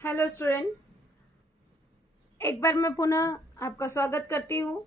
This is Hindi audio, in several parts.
हेलो स्टूडेंट्स, एक बार मैं पुनः आपका स्वागत करती हूँ।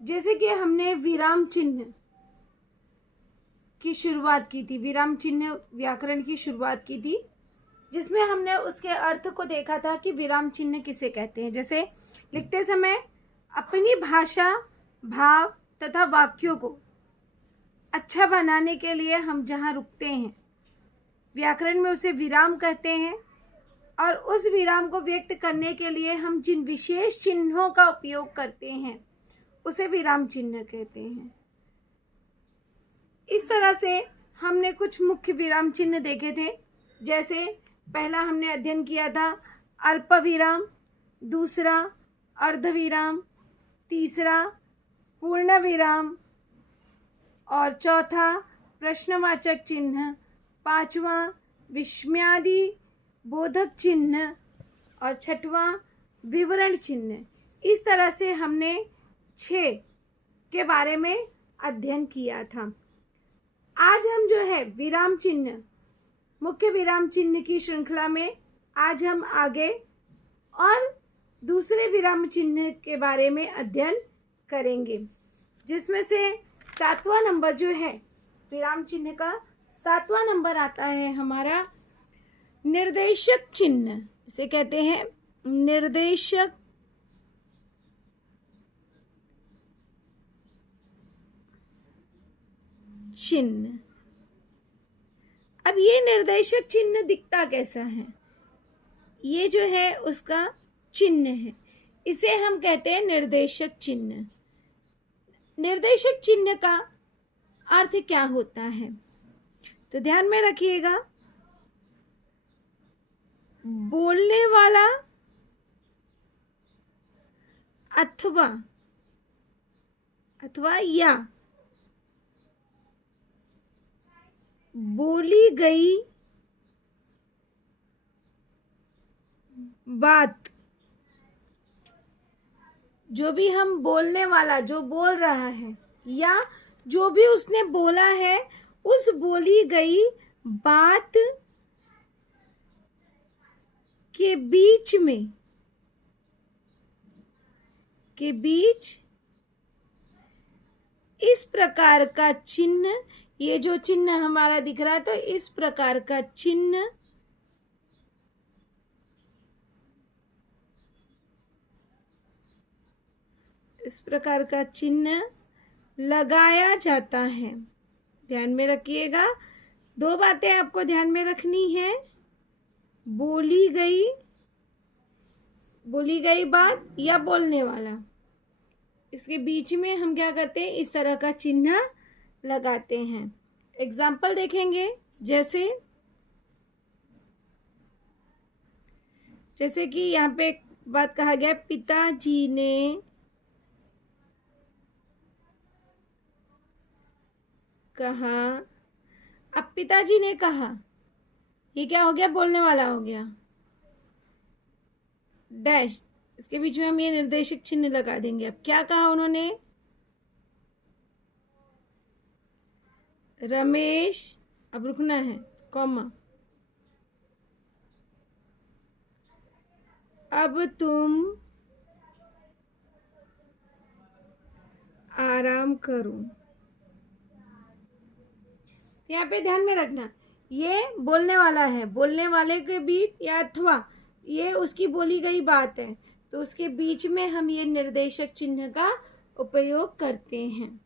जैसे कि हमने विराम चिन्ह की शुरुआत की थी, विराम चिन्ह व्याकरण की शुरुआत की थी, जिसमें हमने उसके अर्थ को देखा था कि विराम चिन्ह किसे कहते हैं। जैसे लिखते समय अपनी भाषा, भाव तथा वाक्यों को अच्छा बनाने के लिए हम जहाँ रुकते हैं, व्याकरण में उसे विराम कहते हैं। और उस विराम को व्यक्त करने के लिए हम जिन विशेष चिन्हों का उपयोग करते हैं उसे विराम चिन्ह कहते हैं। इस तरह से हमने कुछ मुख्य विराम चिन्ह देखे थे। जैसे पहला हमने अध्ययन किया था अल्प विराम, दूसरा अर्ध विराम, तीसरा पूर्ण विराम और चौथा प्रश्नवाचक चिन्ह, पांचवा विस्मयादि बोधक चिन्ह और छठवां विवरण चिन्ह। इस तरह से हमने 6 के बारे में अध्ययन किया था। आज हम जो है विराम चिन्ह, मुख्य विराम चिन्ह की श्रृंखला में आज हम आगे और दूसरे विराम चिन्ह के बारे में अध्ययन करेंगे, जिसमें से 7वां नंबर जो है विराम चिन्ह का 7वां नंबर आता है हमारा निर्देशक चिन्ह। इसे कहते हैं निर्देशक चिन्ह। अब ये निर्देशक चिन्ह दिखता कैसा है? ये जो है उसका चिन्ह है, इसे हम कहते हैं निर्देशक चिन्ह। निर्देशक चिन्ह का अर्थ क्या होता है तो ध्यान में रखिएगा। बोलने वाला अथवा या बोली गई बात, जो भी हम बोलने वाला जो बोल रहा है या जो भी उसने बोला है, उस बोली गई बात के बीच इस प्रकार का चिन्ह, ये जो चिन्ह हमारा दिख रहा है, तो इस प्रकार का चिन्ह लगाया जाता है। ध्यान में रखिएगा, 2 बातें आपको ध्यान में रखनी है। बोली गई बात या बोलने वाला, इसके बीच में हम क्या करते हैं, इस तरह का चिन्ह लगाते हैं। एग्जाम्पल देखेंगे। जैसे कि यहाँ पे एक बात कहा गया, पिताजी ने कहा। अब पिताजी ने कहा, ये क्या हो गया? बोलने वाला हो गया। डैश, इसके बीच में हम ये निर्देशक चिन्ह लगा देंगे। अब क्या कहा उन्होंने? रमेश, अब रुकना है, कॉमा, अब तुम आराम करो। यहाँ पे ध्यान में रखना, ये बोलने वाला है, बोलने वाले के बीच या अथवा ये उसकी बोली गई बात है, तो उसके बीच में हम ये निर्देशक चिन्ह का उपयोग करते हैं।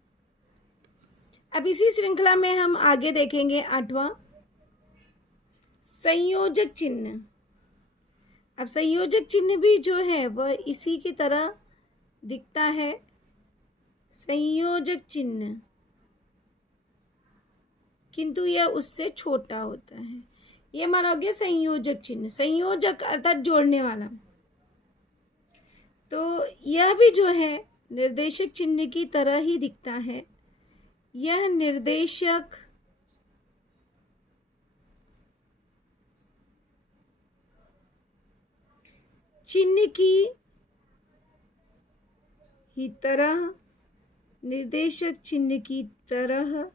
अब इसी श्रृंखला में हम आगे देखेंगे 8वां संयोजक चिन्ह। अब संयोजक चिन्ह भी जो है वह इसी की तरह दिखता है। संयोजक चिन्ह, किंतु यह उससे छोटा होता है। ये मानोगे संयोजक चिन्ह, संयोजक अर्थात जोड़ने वाला। तो यह भी जो है निर्देशक चिन्ह की तरह ही दिखता है। यह निर्देशक चिन्ह की ही तरह, निर्देशक चिन्ह की तरह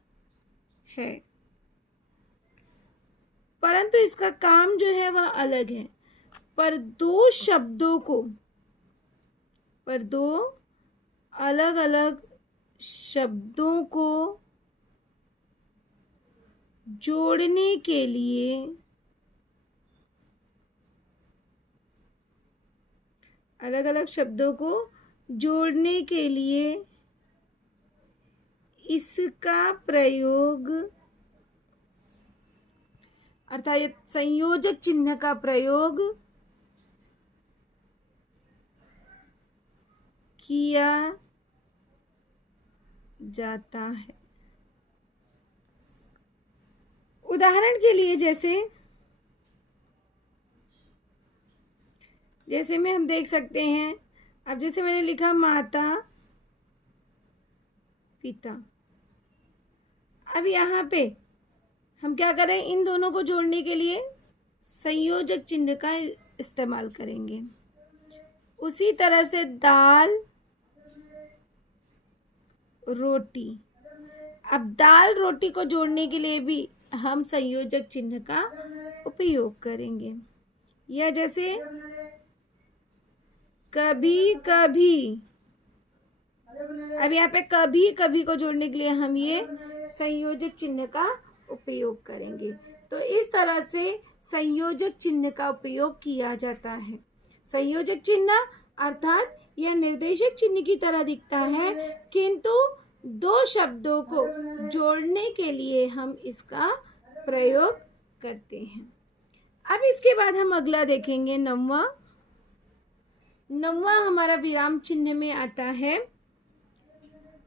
है, परंतु इसका काम जो है वह अलग है। पर दो शब्दों को, पर दो अलग अलग शब्दों को जोड़ने के लिए, अलग अलग शब्दों को जोड़ने के लिए इसका प्रयोग, अर्थात संयोजक चिन्ह का प्रयोग किया जाता है। उदाहरण के लिए जैसे में हम देख सकते हैं, अब जैसे मैंने लिखा माता पिता। अब यहाँ पे हम क्या करें, इन दोनों को जोड़ने के लिए संयोजक चिन्ह का इस्तेमाल करेंगे। उसी तरह से दाल रोटी, अब दाल रोटी को जोड़ने के लिए भी हम संयोजक चिन्ह का उपयोग करेंगे। या जैसे कभी कभी, अब यहाँ पे कभी कभी को जोड़ने के लिए हम ये संयोजक चिन्ह का उपयोग करेंगे। तो इस तरह से संयोजक चिन्ह का उपयोग किया जाता है। संयोजक चिन्ह अर्थात यह निर्देशक चिन्ह की तरह दिखता है, किंतु दो शब्दों को जोड़ने के लिए हम इसका प्रयोग करते हैं। अब इसके बाद हम अगला देखेंगे, नौवां। नौवां हमारा विराम चिन्ह में आता है,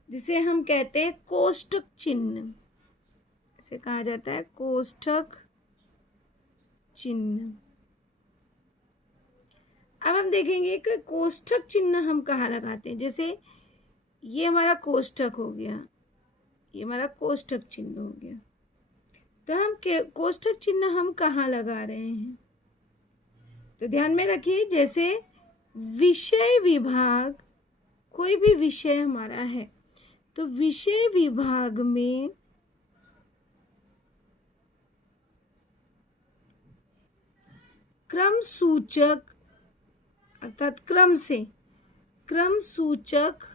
जिसे हम कहते हैं कोष्ठक चिन्ह। इसे कहा जाता है कोष्ठक चिन्ह। अब हम देखेंगे कि कोष्ठक चिन्ह हम कहाँ लगाते हैं। जैसे ये हमारा कोष्ठक हो गया, ये हमारा कोष्ठक चिन्ह हो गया, तो हम कोष्ठक चिन्ह हम कहाँ लगा रहे हैं, तो ध्यान में रखिए। जैसे विषय विभाग, कोई भी विषय हमारा है, तो विषय विभाग में क्रम सूचक, अर्थात क्रम से, क्रम सूचक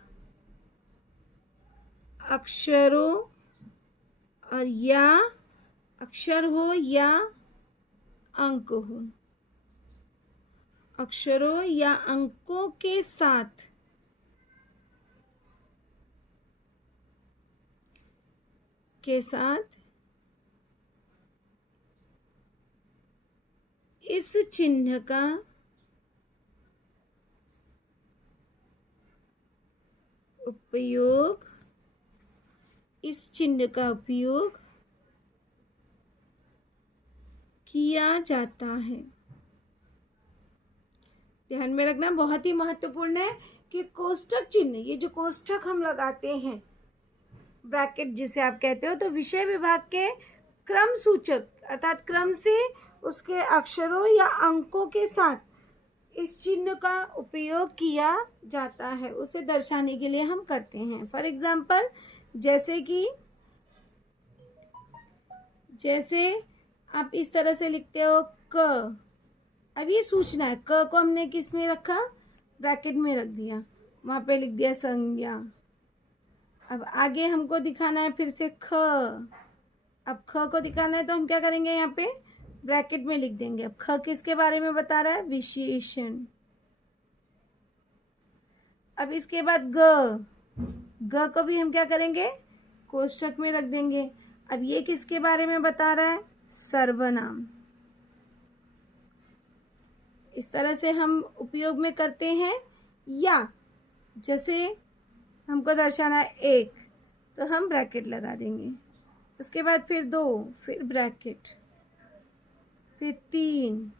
अक्षरों और या अक्षर हो या अंक हो, अक्षरों या अंकों के साथ इस चिन्ह का उपयोग, इस चिन्ह का उपयोग किया जाता है। ध्यान में रखना, बहुत ही महत्वपूर्ण है कि कोष्ठक चिन्ह, ये जो कोष्ठक हम लगाते हैं, ब्रैकेट जिसे आप कहते हो, तो विषय विभाग के क्रम सूचक अर्थात क्रम से उसके अक्षरों या अंकों के साथ इस चिन्ह का उपयोग किया जाता है, उसे दर्शाने के लिए हम करते हैं। फॉर एग्जाम्पल, जैसे आप इस तरह से लिखते हो क, अब ये सूचना है, क को हमने किस में रखा, ब्रैकेट में रख दिया, वहाँ पे लिख दिया संज्ञा। अब आगे हमको दिखाना है फिर से ख, अब ख को दिखाना है तो हम क्या करेंगे, यहाँ पे ब्रैकेट में लिख देंगे। अब ख किसके बारे में बता रहा है, विशेषण। अब इसके बाद ग, ग को भी हम क्या करेंगे, कोष्ठक में रख देंगे। अब ये किसके बारे में बता रहा है, सर्वनाम। इस तरह से हम उपयोग में करते हैं। या जैसे हमको दर्शाना है एक, तो हम ब्रैकेट लगा देंगे, उसके बाद फिर दो, फिर ब्रैकेट, फिर तीन,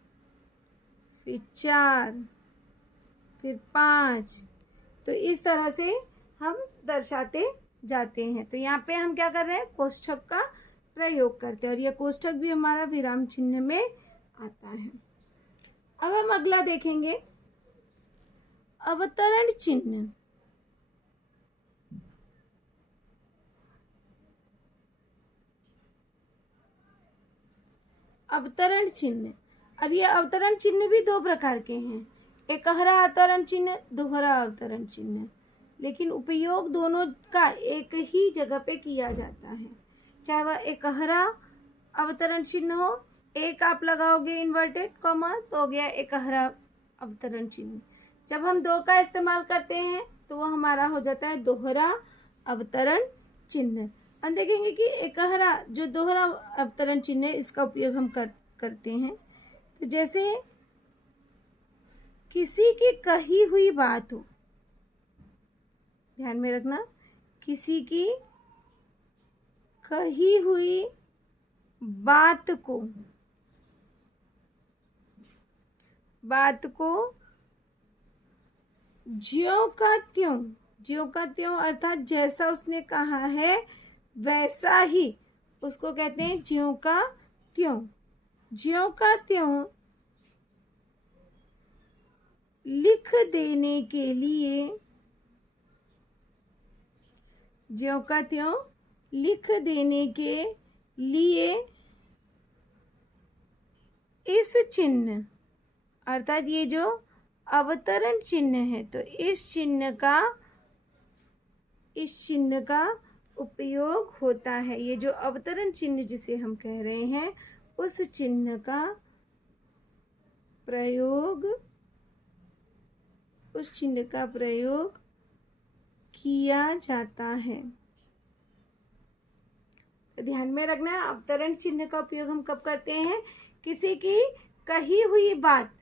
फिर चार, फिर पाँच। तो इस तरह से हम दर्शाते जाते हैं। तो यहाँ पे हम क्या कर रहे हैं, कोष्ठक का प्रयोग करते हैं, और यह कोष्ठक भी हमारा विराम चिन्ह में आता है। अब हम अगला देखेंगे, अवतरण चिन्ह। अवतरण चिन्ह अब ये अवतरण चिन्ह भी दो प्रकार के हैं, एकहरा अवतरण चिन्ह, दोहरा अवतरण चिन्ह, लेकिन उपयोग दोनों का एक ही जगह पे किया जाता है। चाहे वह एकहरा अवतरण चिन्ह हो, एक आप लगाओगे इन्वर्टेड कॉमा तो हो गया एकहरा अवतरण चिन्ह। जब हम दो का इस्तेमाल करते हैं तो वो हमारा हो जाता है दोहरा अवतरण चिन्ह। हम देखेंगे कि एकहरा जो दोहरा अवतरण चिन्ह है इसका उपयोग हम करते हैं। तो जैसे किसी की कही हुई बात हो, ध्यान में रखना, किसी की कही हुई बात को ज्यों का त्यों अर्थात जैसा उसने कहा है वैसा ही, उसको कहते हैं ज्यों का त्यों लिख देने के लिए, ज्यों का त्यों लिख देने के लिए इस चिन्ह अर्थात ये जो अवतरण चिन्ह है तो इस चिन्ह का उपयोग होता है। ये जो अवतरण चिन्ह जिसे हम कह रहे हैं उस चिन्ह का प्रयोग किया जाता है। तो ध्यान में रखना है, अवतरण चिन्ह का उपयोग हम कब करते हैं? किसी की कही हुई बात,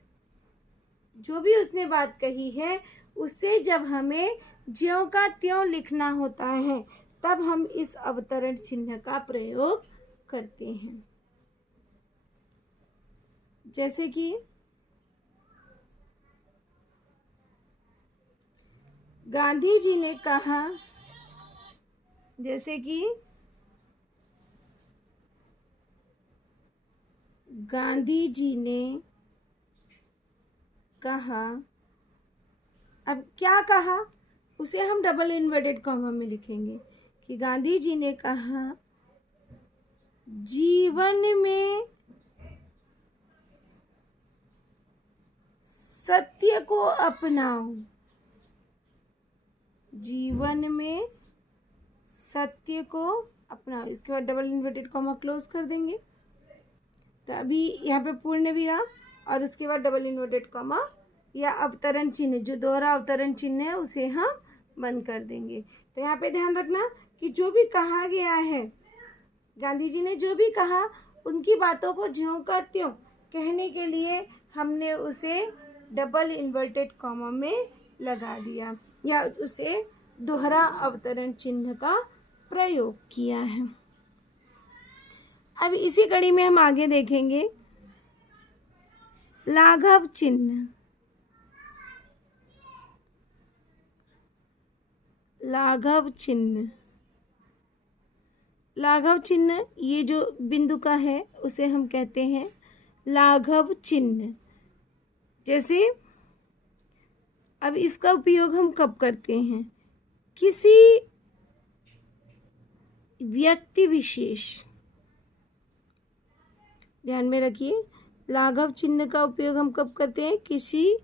जो भी उसने बात कही है उससे जब हमें ज्यों का त्यों लिखना होता है तब हम इस अवतरण चिन्ह का प्रयोग करते हैं। जैसे कि गांधी जी ने कहा, अब क्या कहा उसे हम डबल इन्वर्टेड कॉमा में लिखेंगे कि गांधी जी ने कहा जीवन में सत्य को अपनाओ, जीवन में सत्य को अपनाओ। इसके बाद डबल इन्वर्टेड कॉमा क्लोज कर देंगे। तो अभी यहाँ पे पूर्ण विराम और उसके बाद डबल इन्वर्टेड कॉमा या अवतरण चिन्ह, जो दोहरा अवतरण चिन्ह है उसे हम बंद कर देंगे। तो यहाँ पे ध्यान रखना कि जो भी कहा गया है, गांधी जी ने जो भी कहा उनकी बातों को ज्यों का त्यों कहने के लिए हमने उसे डबल इन्वर्टेड कॉमा में लगा दिया या उसे दोहरा अवतरण चिन्ह का प्रयोग किया है। अब इसी कड़ी में हम आगे देखेंगे लाघव चिन्ह। लाघव चिन्ह ये जो बिंदु का है उसे हम कहते हैं लाघव चिन्ह। जैसे अब इसका उपयोग हम कब करते हैं? किसी व्यक्ति विशेष, ध्यान में रखिए, लाघव चिन्ह का उपयोग हम कब करते हैं? किसी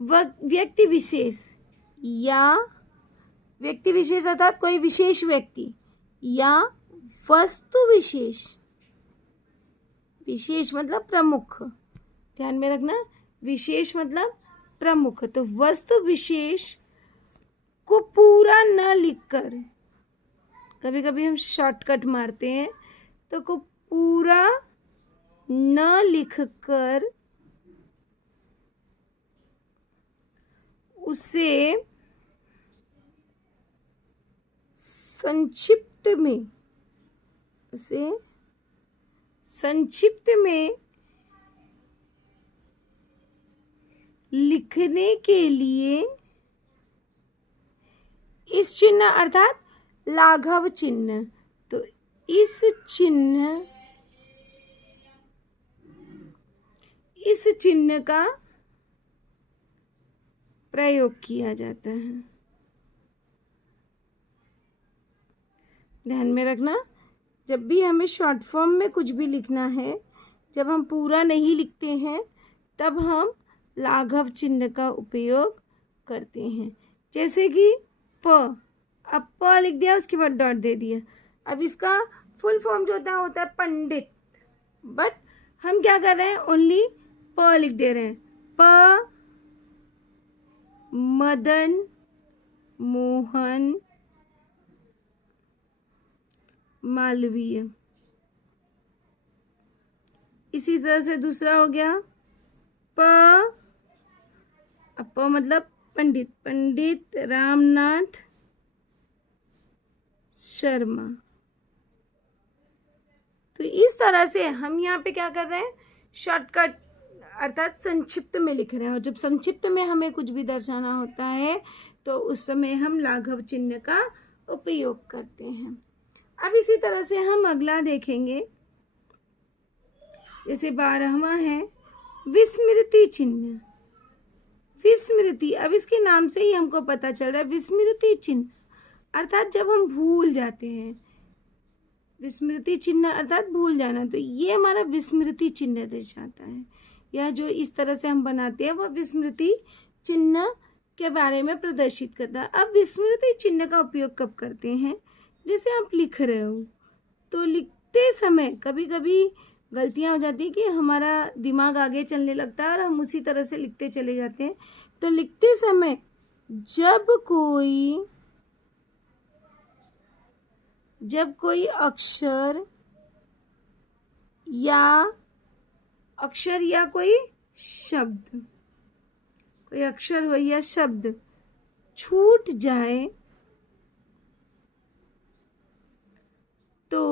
व्यक्ति विशेष या व्यक्ति विशेष अर्थात कोई विशेष व्यक्ति या वस्तु विशेष, विशेष मतलब प्रमुख, ध्यान में रखना, विशेष मतलब प्रमुख। तो वस्तु विशेष को पूरा न लिखकर, कभी कभी हम शॉर्टकट मारते हैं, तो को पूरा न लिखकर उसे संक्षिप्त में लिखने के लिए इस चिन्ह अर्थात लाघव चिन्ह, तो इस चिन्ह का प्रयोग किया जाता है। ध्यान में रखना, जब भी हमें शॉर्ट फॉर्म में कुछ भी लिखना है, जब हम पूरा नहीं लिखते हैं तब हम लाघव चिन्ह का उपयोग करते हैं। जैसे कि प, अब प लिख दिया, उसके बाद डॉट दे दिया। अब इसका फुल फॉर्म जो होता है पंडित, बट हम क्या कर रहे हैं, ओनली प लिख दे रहे हैं। प मदन मोहन मालवीय। इसी तरह से दूसरा हो गया प, अब प मतलब पंडित, पंडित रामनाथ शर्मा। तो इस तरह से हम यहाँ पे क्या कर रहे हैं, शॉर्टकट अर्थात संक्षिप्त में लिख रहे हैं। और जब संक्षिप्त में हमें कुछ भी दर्शाना होता है तो उस समय हम लाघव चिन्ह का उपयोग करते हैं। अब इसी तरह से हम अगला देखेंगे, जैसे 12वां है विस्मृति चिन्ह। विस्मृति, अब इसके नाम से ही हमको पता चल रहा है विस्मृति चिन्ह अर्थात जब हम भूल जाते हैं। विस्मृति चिन्ह अर्थात भूल जाना, तो ये हमारा विस्मृति चिन्ह दर्शाता है। यह जो इस तरह से हम बनाते हैं वह विस्मृति चिन्ह के बारे में प्रदर्शित करता है। अब विस्मृति चिन्ह का उपयोग कब करते हैं, जैसे आप लिख रहे हो तो लिखते समय कभी कभी गलतियां हो जाती है कि हमारा दिमाग आगे चलने लगता है और हम उसी तरह से लिखते चले जाते हैं। तो लिखते समय जब कोई अक्षर या कोई शब्द, कोई अक्षर हो या शब्द छूट जाए तो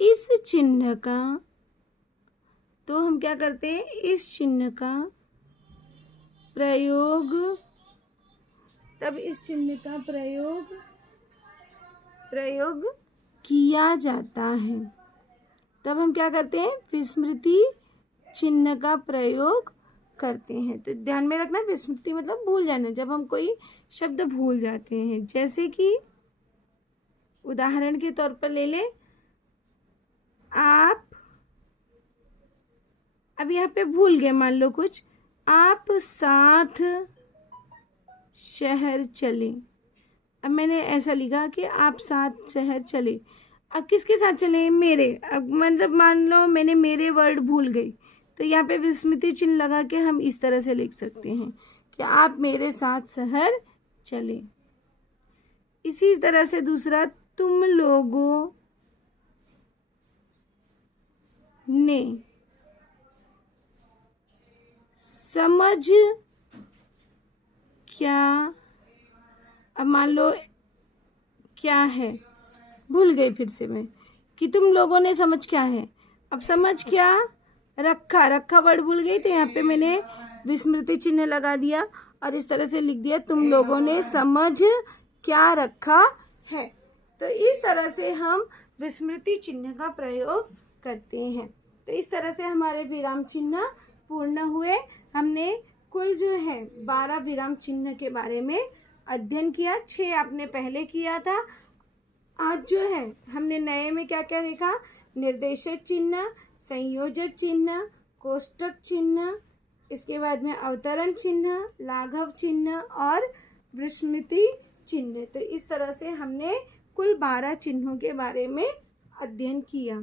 इस चिन्ह का, तो हम क्या करते हैं, इस चिन्ह का प्रयोग, तब इस चिन्ह का प्रयोग किया जाता है। तब हम क्या करते हैं, विस्मृति चिन्ह का प्रयोग करते हैं। तो ध्यान में रखना, विस्मृति मतलब भूल जाना, जब हम कोई शब्द भूल जाते हैं। जैसे कि उदाहरण के तौर पर ले लें, आप अब यहाँ पे भूल गए, मान लो कुछ, आप साथ शहर चले। अब मैंने ऐसा लिखा कि आप साथ शहर चले। अब किसके साथ चले, मेरे। अब मतलब मान लो मैंने मेरे वर्ड भूल गई, तो यहाँ पे विस्मृति चिन्ह लगा के हम इस तरह से लिख सकते हैं कि आप मेरे साथ शहर चले। इसी तरह से दूसरा, तुम लोगों ने समझ क्या, अब मान लो क्या है, भूल गई फिर से मैं कि तुम लोगों ने समझ क्या है। अब समझ क्या, रखा वर्ड भूल गई, तो यहाँ पे मैंने विस्मृति चिन्ह लगा दिया और इस तरह से लिख दिया, तुम लोगों ने समझ क्या रखा है। तो इस तरह से हम विस्मृति चिन्ह का प्रयोग करते हैं। तो इस तरह से हमारे विराम चिन्ह पूर्ण हुए। हमने कुल जो है 12 विराम चिन्ह के बारे में अध्ययन किया। 6 आपने पहले किया था। आज जो है हमने नए में क्या क्या देखा, निर्देशक चिन्ह, संयोजक चिन्ह, कोष्टक चिन्ह, इसके बाद में अवतरण चिन्ह, लाघव चिन्ह और विस्मृति चिन्ह। तो इस तरह से हमने कुल 12 चिन्हों के बारे में अध्ययन किया।